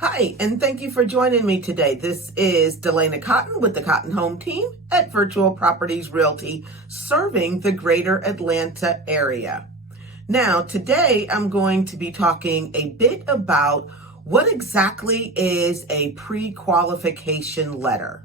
Hi, and thank you for joining me today. This is Delana Cotton with the Cotton Home Team at Virtual Properties Realty, serving the greater Atlanta area. Now, today I'm going to be talking a bit about what exactly is a pre-qualification letter.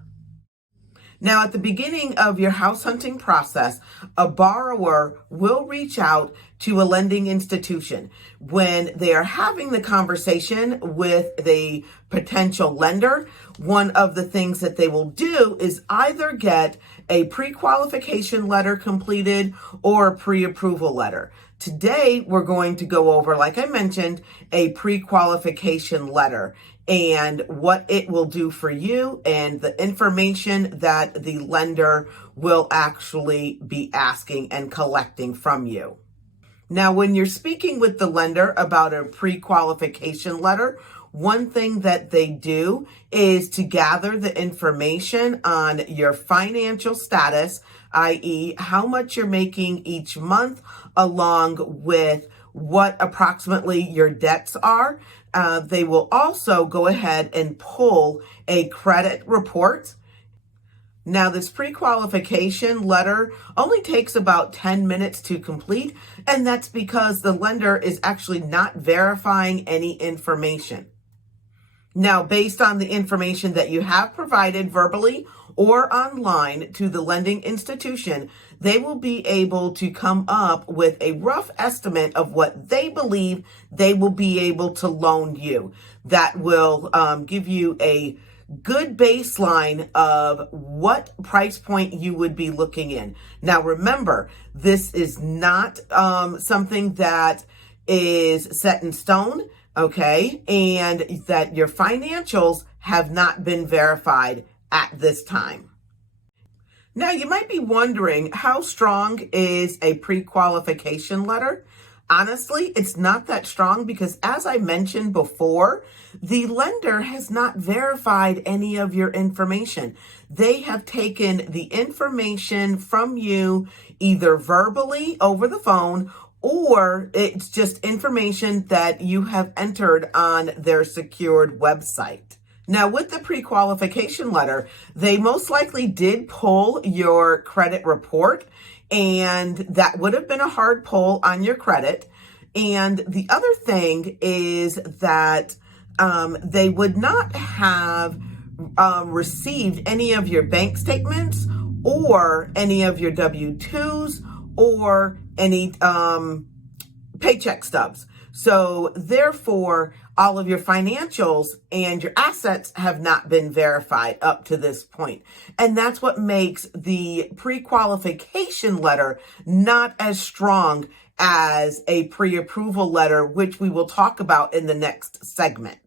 Now, at the beginning of your house hunting process, a borrower will reach out to a lending institution. When they are having the conversation with the potential lender, one of the things that they will do is either get a pre-qualification letter completed or a pre-approval letter. Today, we're going to go over, like I mentioned, a pre-qualification letter and what it will do for you and the information that the lender will actually be asking and collecting from you. Now, when you're speaking with the lender about a pre-qualification letter, one thing that they do is to gather the information on your financial status, i.e., how much you're making each month, along with what approximately your debts are. They will also go ahead and pull a credit report. Now, this pre-qualification letter only takes about 10 minutes to complete, and that's because the lender is actually not verifying any information. Now, based on the information that you have provided verbally or online to the lending institution, they will be able to come up with a rough estimate of what they believe they will be able to loan you. That will give you a good baseline of what price point you would be looking in. Now, remember, this is not something that is set in stone. Okay, and that your financials have not been verified at this time. Now, you might be wondering, how strong is a pre-qualification letter? Honestly, it's not that strong because, as I mentioned before, the lender has not verified any of your information. They have taken the information from you either verbally over the phone, or it's just information that you have entered on their secured website. Now, with the pre-qualification letter, they most likely did pull your credit report, and that would have been a hard pull on your credit. And the other thing is that they would not have received any of your bank statements or any of your W-2s or any paycheck stubs. So therefore, all of your financials and your assets have not been verified up to this point. And that's what makes the pre-qualification letter not as strong as a pre-approval letter, which we will talk about in the next segment.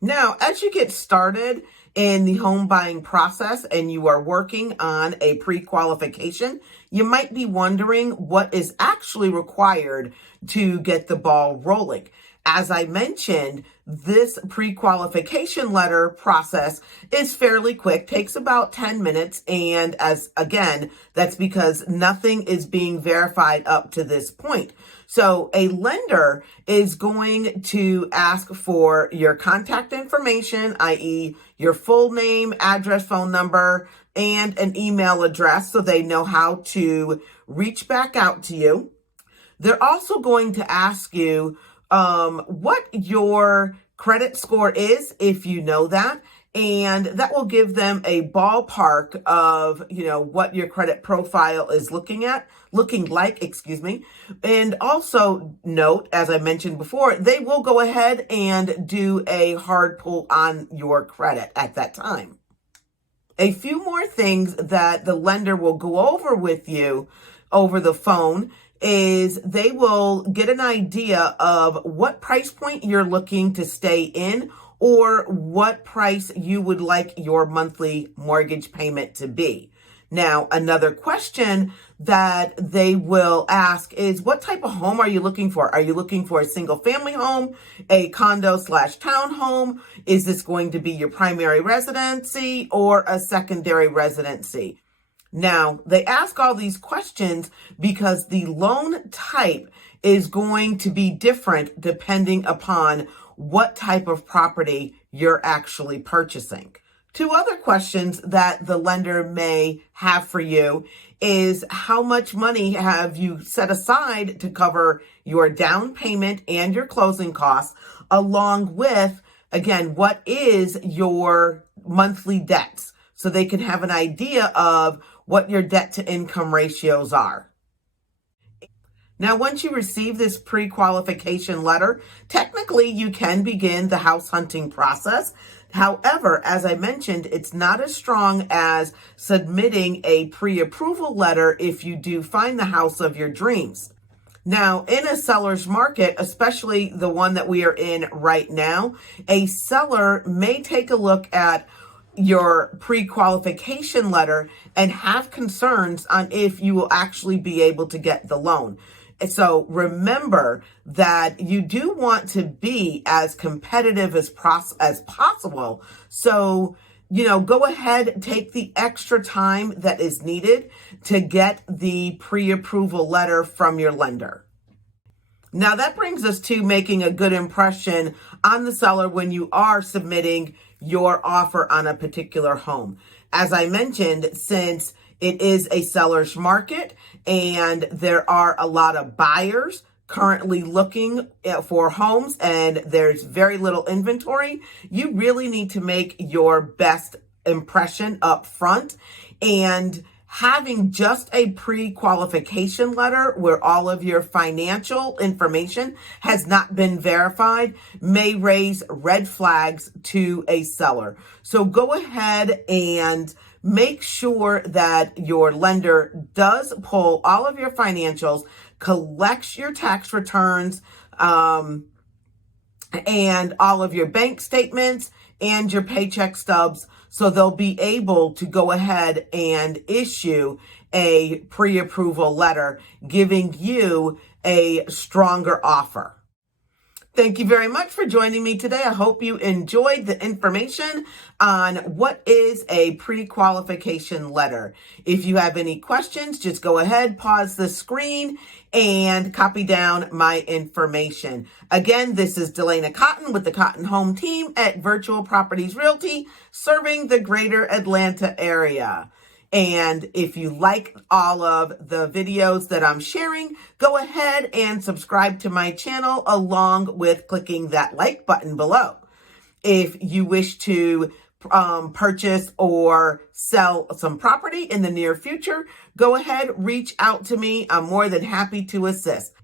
Now, as you get started in the home buying process and you are working on a pre-qualification, you might be wondering what is actually required to get the ball rolling. As I mentioned, this pre-qualification letter process is fairly quick, takes about 10 minutes. And that's because nothing is being verified up to this point. So a lender is going to ask for your contact information, i.e. your full name, address, phone number, and an email address so they know how to reach back out to you. They're also going to ask you what your credit score is, if you know that, and that will give them a ballpark of, what your credit profile is looking like, And also note, as I mentioned before, they will go ahead and do a hard pull on your credit at that time. A few more things that the lender will go over with you over the phone is they will get an idea of what price point you're looking to stay in or what price you would like your monthly mortgage payment to be. Now, another question that they will ask is, what type of home are you looking for? Are you looking for a single family home, a condo/townhome? Is this going to be your primary residency or a secondary residency? Now, they ask all these questions because the loan type is going to be different depending upon what type of property you're actually purchasing. Two other questions that the lender may have for you is how much money have you set aside to cover your down payment and your closing costs, along with, again, what is your monthly debts, so they can have an idea of what your debt to income ratios are. Now, once you receive this pre-qualification letter, technically you can begin the house hunting process. However, as I mentioned, it's not as strong as submitting a pre-approval letter if you do find the house of your dreams. Now, in a seller's market, especially the one that we are in right now, a seller may take a look at your pre-qualification letter and have concerns on if you will actually be able to get the loan. So remember that you do want to be as competitive as possible. So, go ahead, take the extra time that is needed to get the pre-approval letter from your lender. Now that brings us to making a good impression on the seller when you are submitting your offer on a particular home. As I mentioned, since it is a seller's market and there are a lot of buyers currently looking for homes and there's very little inventory, you really need to make your best impression up front. And having just a pre-qualification letter where all of your financial information has not been verified may raise red flags to a seller. So go ahead and make sure that your lender does pull all of your financials, collects your tax returns, and all of your bank statements and your paycheck stubs, so they'll be able to go ahead and issue a pre-approval letter giving you a stronger offer. Thank you very much for joining me today. I hope you enjoyed the information on what is a pre-qualification letter. If you have any questions, just go ahead, pause the screen, and copy down my information. Again, this is Delana Cotton with the Cotton Home Team at Virtual Properties Realty, serving the greater Atlanta area. And if you like all of the videos that I'm sharing, go ahead and subscribe to my channel along with clicking that like button below. If you wish to purchase or sell some property in the near future, go ahead, reach out to me. I'm more than happy to assist.